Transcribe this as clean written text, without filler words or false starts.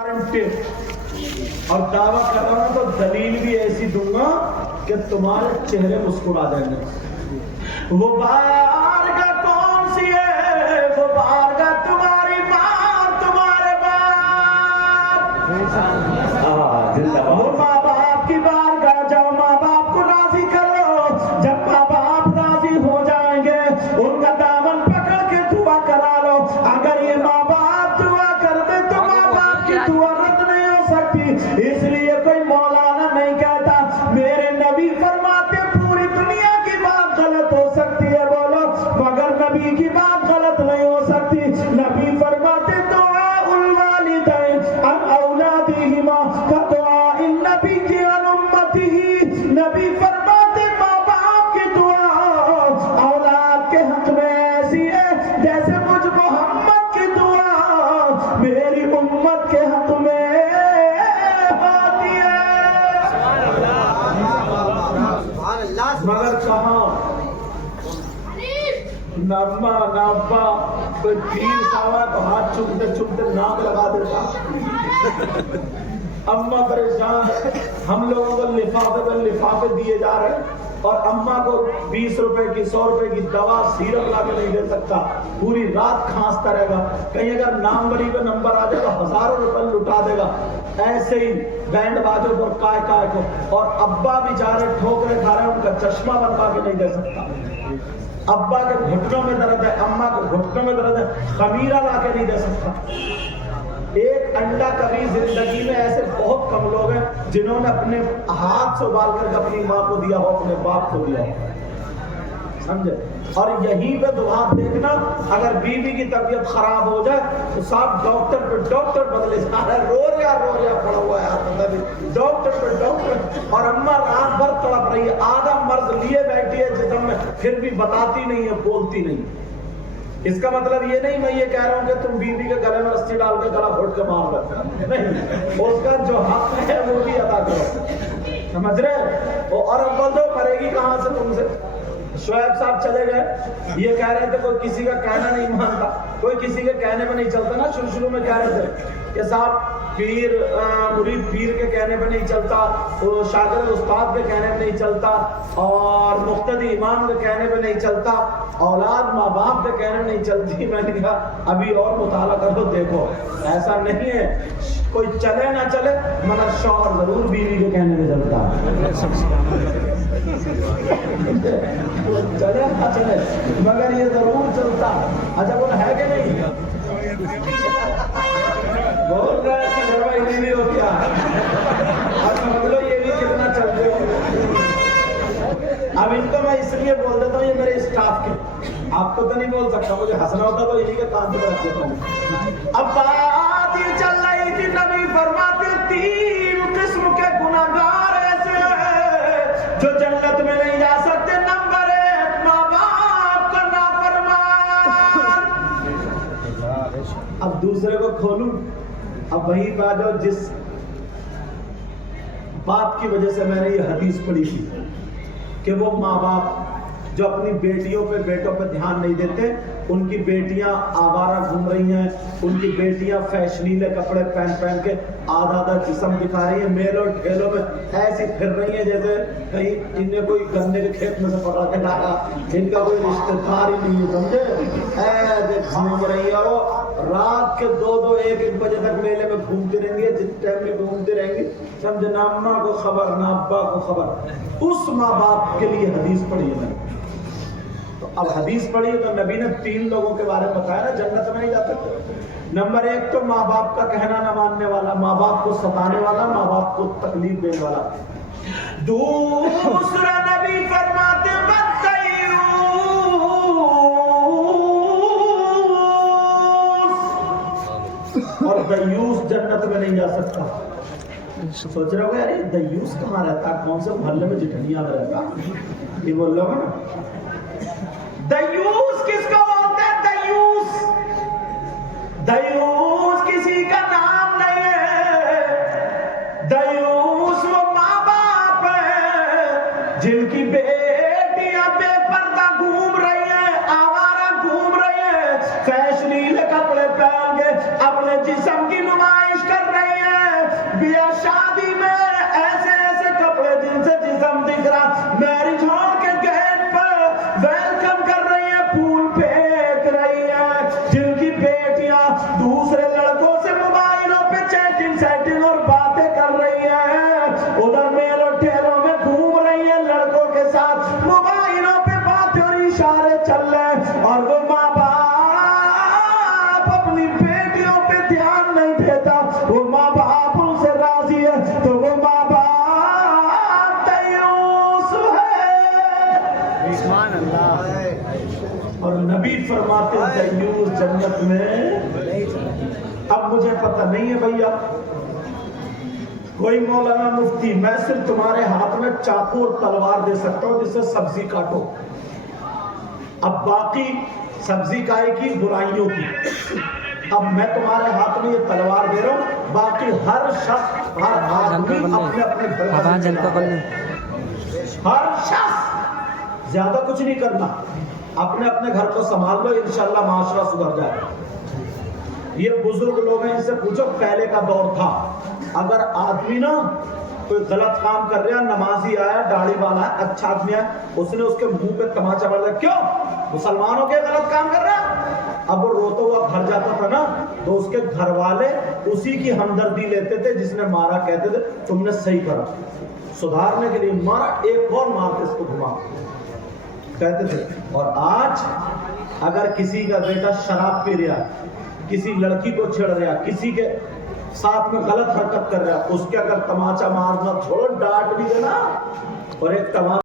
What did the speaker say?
اور دعویٰ کر رہا ہوں تو دلیل بھی ایسی دوں گا کہ تمہارے چہرے مسکرا جائیں گے۔ وہ بارگاہ کون سی ہے؟ وہ بارگاہ تمہاری ماں تمہارے باپ۔ وہ ماں باپ کی بارگاہ جاؤ، ماں باپ کو راضی کرو۔ جب ماں باپ راضی ہو جائیں گے ان کا دامن پکڑ کے دعا کرا لو۔ اگر یہ ماں باپ دعا کر دے تو ماں باپ کی دعا رد نہیں ہو سکتی۔ اس لیے کوئی مولانا نہیں کہتا، میرے نبی فرماتے پوری دنیا کی بات غلط ہو سکتی ہے بولو، مگر نبی کی بات غلط نہیں ہو سکتی۔ نبی فرماتے دعاء الوالدین عن اولادہما کدعاء النبی عن امتہ۔ نبی فرماتے ماں باپ کی دعا اولاد کے حق میں ایسی ہے جیسے مجھ محمد کی دعا میری امت کے حق میں ہوتی ہے۔ مگر کہاں نہ اماں نہ ابا، کوئی پیر ساوا تو ہاتھ چومتے چومتے ناک لگا دیتا۔ اماں پریشان، ہم لوگوں کو لفافے پر لفافے دیے جا رہے ہیں اور اماں کو 20 روپے کی 100 روپے کی دوا سیرپ لا کے نہیں دے سکتا، پوری رات کھانستا رہے گا، کہیں اگر نام بری پہ نمبر آ جائے تو ہزاروں روپے لٹا دے گا۔ ایسے ہی بینڈ باجوں پر کائے کائے کو، اور ابا بیچارے ٹھوکرے کھا رہے ہیں، ان کا چشمہ بنوا کے نہیں دے سکتا۔ ابا کے گھٹنوں میں درد ہے، اماں کے گھٹنوں میں درد ہے، خمیرہ لا کے نہیں دے سکتا۔ ایک انڈا کبھی زندگی میں ایسے بہت کم لوگ ہیں جنہوں نے اپنے ہاتھ سے ابال کر اپنی ماں کو دیا ہو، اپنے باپ کو دیا ہو، سمجھے؟ اور یہیں پہ دعا دیکھنا، اگر بیوی کی طبیعت خراب ہو جائے تو صاحب ڈاکٹر پہ ڈاکٹر بدلے جا رہا ہے، رو رہا پڑا ہوا ہے ڈاکٹر پہ ڈاکٹر، اور اماں رات بھر تڑپ رہی ہے، آدھا مرض لیے بیٹھی ہے جسم میں، پھر بھی بتاتی نہیں ہے، بولتی نہیں۔ اس کا مطلب یہ نہیں میں یہ کہہ رہا ہوں کہ تم بیوی کے گلے میں رسی ڈال کے گلا گھوٹ کے مار رہے، نہیں، اس کا جو حق ہے وہ بھی ادا کرو، سمجھ رہے؟ اور اب بندو کرے گی کہاں سے تم سے؟ شعیب صاحب چلے گئے، یہ کہہ رہے تھے کوئی کسی کا کہنا نہیں مانتا، کوئی کسی کے کہنے میں نہیں چلتا نا، شروع میں کہہ رہے تھے کہ صاحب پیر مرید پیر کے کہنے پہ نہیں چلتا، شاگرد استاد کے کہنے پہ نہیں چلتا، اور مقتدی امام کے کہنے پہ نہیں چلتا، اولاد ماں باپ کے کہنے پہ نہیں چلتی۔ میں نے کہا ابھی اور مطالعہ کرو، دیکھو ایسا نہیں ہے، کوئی چلے نہ چلے مگر شوہر ضرور بیوی کے کہنے پہ چلتا، چلے نہ چلے مگر یہ ضرور چلتا۔ اچھا وہ ہے کہ نہیں؟ بول رہے ہیں کہ جربہ ہی نہیں ہو گیا، اب سمجھ لو یہ بھی کتنا چلتے ہو۔ اب ان کو میں اس لیے بول دیتا ہوں، یہ میرے اسٹاف کے، آپ کو تو نہیں بول سکتا، مجھے ہنسنا ہوتا تو انہی کے کان سے رکھ دیتا ہوں۔ اب بات یہ چل رہی تھی، نبی فرماتے 3 قسم کے گناہگار ایسے ہیں جو جنت میں نہیں جا سکتے۔ نمبر 1 ماں باپ کا نافرمان۔ اب دوسرے کو کھولوں، اب وہی بات جو جس بات کی وجہ سے میں نے یہ حدیث پڑھی تھی کہ وہ ماں باپ جو اپنی بیٹیوں پہ بیٹوں پہ دھیان نہیں دیتے، ان کی بیٹیاں آوارہ گھوم رہی ہیں، ان کی بیٹیاں فیشنیلے کپڑے پہن پہن کے آدھا آدھا جسم دکھا رہی ہیں، میلوں ٹھیلوں میں ایسی پھر رہی ہیں جیسے کہیں انہیں کوئی گنے کے کھیت میں سے پکڑا کے ڈالا، ان کا کوئی رشتہ دار ہی نہیں ہے، سمجھے؟ ایسے گھوم رہی ہیں، وہ رات کے 2-2 1-1 بجے تک میلے میں گھومتی رہیں گی، جس ٹائم میں گھومتی رہیں گی، سمجھے؟ نہ اماں کو خبر نہ ابا کو خبر۔ اس ماں باپ کے لیے حدیث پڑھی ہے۔ تو اب حدیث پڑھی تو نبی نے 3 لوگوں کے بارے میں بتایا نا جنت میں نہیں جا سکتے۔ نمبر 1 تو ماں باپ کا کہنا نہ ماننے والا، ماں باپ کو ستانے والا، ماں باپ کو تکلیف دینے والا۔ دوسرا نبی فرماتے اور دیوس جنت میں نہیں جا سکتا۔ سوچ رہے ہو یار یہ دیوس کہاں رہتا ہے، کون سے محلے میں جٹھنیا میں رہتا ہے، یہ بول رہا ہوں نا۔ دیوس کس کو بولتے ہیں؟ دیوس، دیوس کسی کا نام نہیں ہے، دیوس وہ ماں باپ ہے جن کی بیٹیاں بے پردہ گھوم رہی ہیں، آوارہ گھوم رہی ہیں، فیشنیلے کپڑے پہن کے اپنے جسم کی نمائش کر رہی وہ ماں باپ ان سے راضی ہے تو وہ ماں باپ دیوس ہے۔ سبحان اللہ۔ اور نبی فرماتے ہیں دیوس جنت میں۔ اب مجھے پتہ نہیں ہے بھیا، کوئی مولانا مفتی، میں صرف تمہارے ہاتھ میں چاقو اور تلوار دے سکتا ہوں جس سے سبزی کاٹو، اب باقی سبزی کائے کی برائیوں کی، اب میں تمہارے ہاتھ میں یہ تلوار دے رہا ہوں، باقی ہر شخص ہر آدمی اپنے اپنے گھر، ہر شخص زیادہ کچھ نہیں کرنا، اپنے اپنے گھر کو سنبھال لو، انشاءاللہ معاشرہ سدھر جائے گا۔ یہ بزرگ لوگ ہیں، ان سے پوچھو پہلے کا دور تھا، اگر آدمی نا کوئی غلط کام کر رہا، نمازی آیا، داڑھی والا ہے، اچھا آدمی ہے، اس نے اس کے منہ پہ تماچا مار دیا، کیوں مسلمانوں کے غلط کام کر رہا؟ اب وہ روتا ہوا گھر جاتا تھا نا تو اس کے گھر والے اسی کی ہمدردی لیتے تھے، جس نے مارا کہتے تھے تم نے صحیح کرا، سدھارنے کے لیے مارا، ایک اور مارتے اس کو گھما کہتے تھے۔ اور آج اگر کسی کا بیٹا شراب پی رہا، کسی لڑکی کو چھیڑ رہا، کسی کے ساتھ میں غلط حرکت کر رہا، اس کے اگر تماچا مارنا چھوڑو، ڈانٹ بھی دینا اور ایک تماچا